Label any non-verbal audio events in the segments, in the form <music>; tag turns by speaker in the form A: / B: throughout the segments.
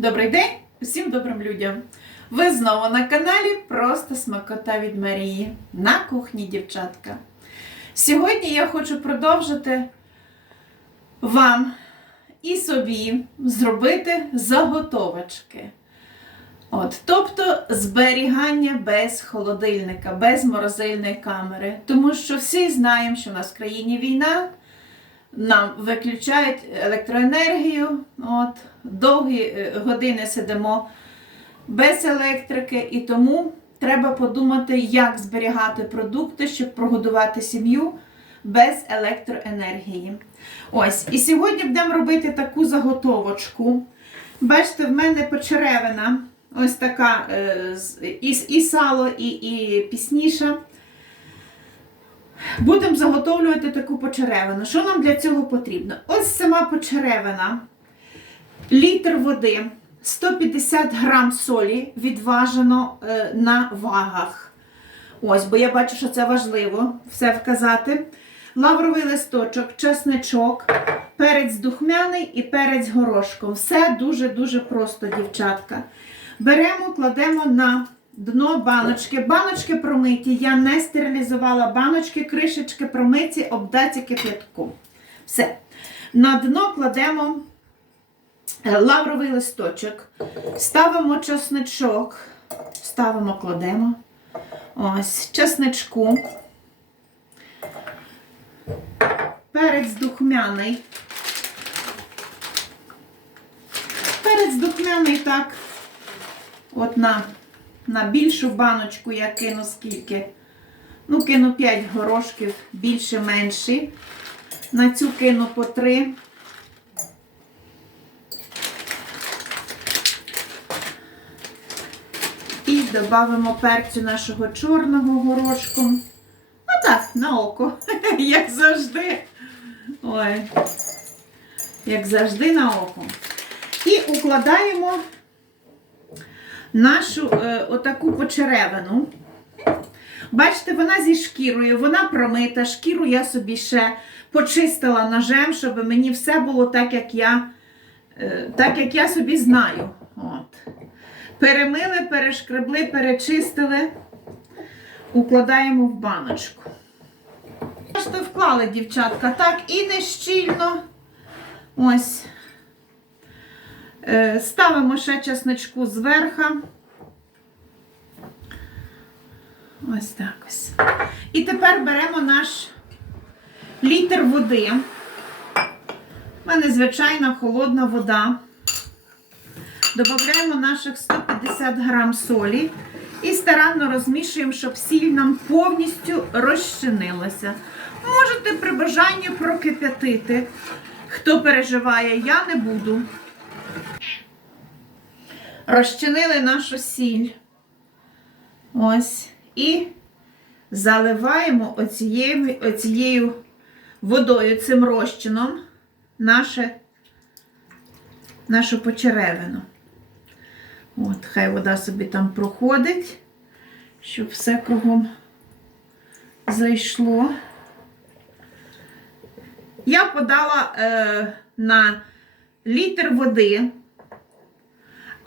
A: Добрий день усім добрим людям! Ви знову на каналі Просто Смакота від Марії на кухні дівчатка. Сьогодні я хочу продовжити вам і собі зробити заготовочки. От, тобто зберігання без холодильника, без морозильної камери. Тому що всі знаємо, що у нас в країні війна, нам виключають електроенергію. От, довгі е, години сидимо без електрики, і тому треба подумати, як зберігати продукти, щоб прогодувати сім'ю без електроенергії. Ось, і сьогодні будемо робити таку заготовочку. Бачите, в мене почеревина. Ось така е, і, і сало, і, і пісніша. Будемо заготовлювати таку почеревину. Що нам для цього потрібно? Ось сама почеревина, літр води, 150 грам солі відважено е, на вагах. Ось, бо я бачу, що це важливо все вказати. Лавровий листочок, чесничок, перець духмяний і перець горошком. Все дуже-дуже просто, дівчатка. Беремо, кладемо на дно баночки. Баночки промиті. Я не стерилізувала баночки, кришечки промиті, обдаті кип'ятком. Все. На дно кладемо е, лавровий листочок. Ставимо чесничок. Ставимо, кладемо. Ось, чесничку. Перець духмяний. Перець духмяний так. От на, на більшу баночку я кину скільки. Ну, кину 5 горошків, більше менші. На цю кину по 3. І додамо перцю нашого чорного горошку. Отак, на око, <laughs> як завжди. Ой, як завжди на око. І укладаємо нашу е, отаку почеревину. Бачите, вона зі шкірою, вона промита. Шкіру я собі ще почистила ножем, щоб мені все було так, як я, е, так, як я собі знаю. От. Перемили, перешкребли, перечистили, укладаємо в баночку. Вклали, дівчатка, так і не щільно. Ось. Е, Ставимо ще чесничку зверха. Ось так ось. І тепер беремо наш літр води. У мене звичайна холодна вода. Додаємо наших 150 грам солі і старанно розмішуємо, щоб сіль нам повністю розчинилася. Можете при бажанні прокип'ятити. Хто переживає, я не буду. Розчинили нашу сіль. Ось. І заливаємо оцією, оцією водою, цим розчином наше, нашу почеревину. От, хай вода собі там проходить, щоб все кругом зайшло. Я подала е, на літр води,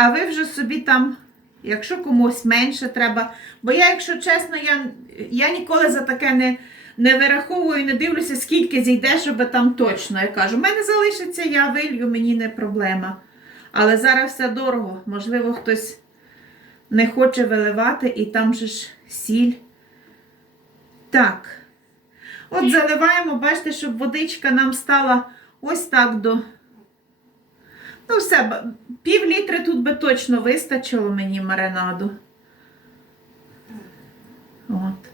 A: а ви вже собі там, якщо комусь менше треба. Бо я, якщо чесно, я, я ніколи за таке не, не вираховую, не дивлюся, скільки зійде, щоб там точно. Я кажу, в мене залишиться, я вилью, мені не проблема. Але зараз все дорого. Можливо, хтось не хоче виливати, і там же ж сіль. Так. От заливаємо, бачите, щоб водичка нам стала ось так до. Ну, все, пів літри тут би точно вистачило мені маринаду. От.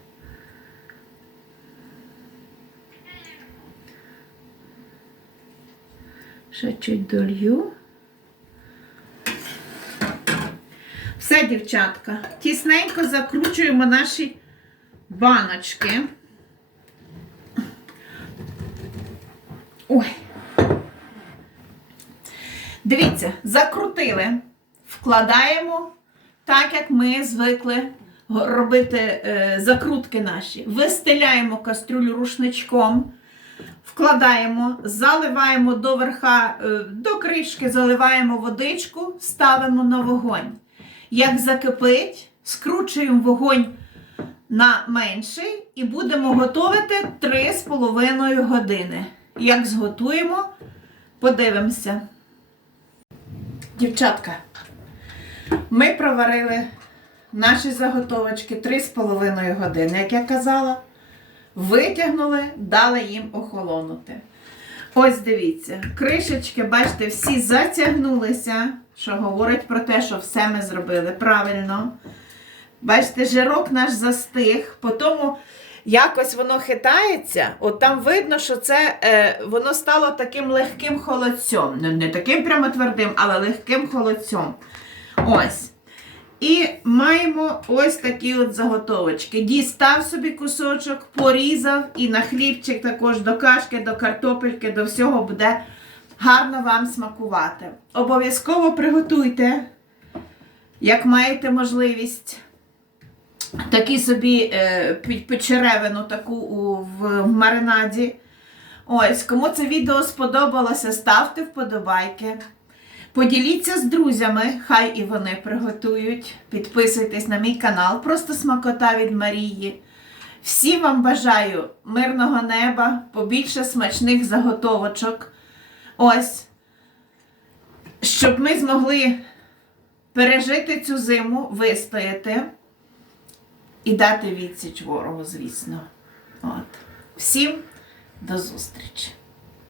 A: Ще чуть долью. Все, дівчатка, тісненько закручуємо наші баночки. Ой. Дивіться, закрутили, вкладаємо так, як ми звикли робити е, закрутки наші. Вистеляємо кастрюлю рушничком, вкладаємо, заливаємо до верха, е, до кришки, заливаємо водичку, ставимо на вогонь. Як закипить, скручуємо вогонь на менший і будемо готувати 3,5 години. Як зготуємо, подивимося. Дівчатка, ми проварили наші заготовочки 3,5 години, як я казала. Витягнули, дали їм охолонути. Ось дивіться, кришечки, бачите, всі затягнулися, що говорить про те, що все ми зробили правильно. Бачите, жирок наш застиг, по тому якось воно хитається. От там видно, що це е, воно стало таким легким холодцем. Не, не таким прямо твердим, але легким холодцем. Ось. І маємо ось такі от заготовочки. Дістав собі кусочок, порізав і на хлібчик також до кашки, до картопельки, до всього буде гарно вам смакувати. Обов'язково приготуйте, як маєте можливість, такі собі е, печеревину таку в маринаді. Ось, кому це відео сподобалося, ставте вподобайки. Поділіться з друзями, хай і вони приготують. Підписуйтесь на мій канал, просто смакота від Марії. Всім вам бажаю мирного неба, побільше смачних заготовочок. Ось, щоб ми змогли пережити цю зиму, вистояти і дати відсіч ворогу, звісно. От. Всім до зустрічі!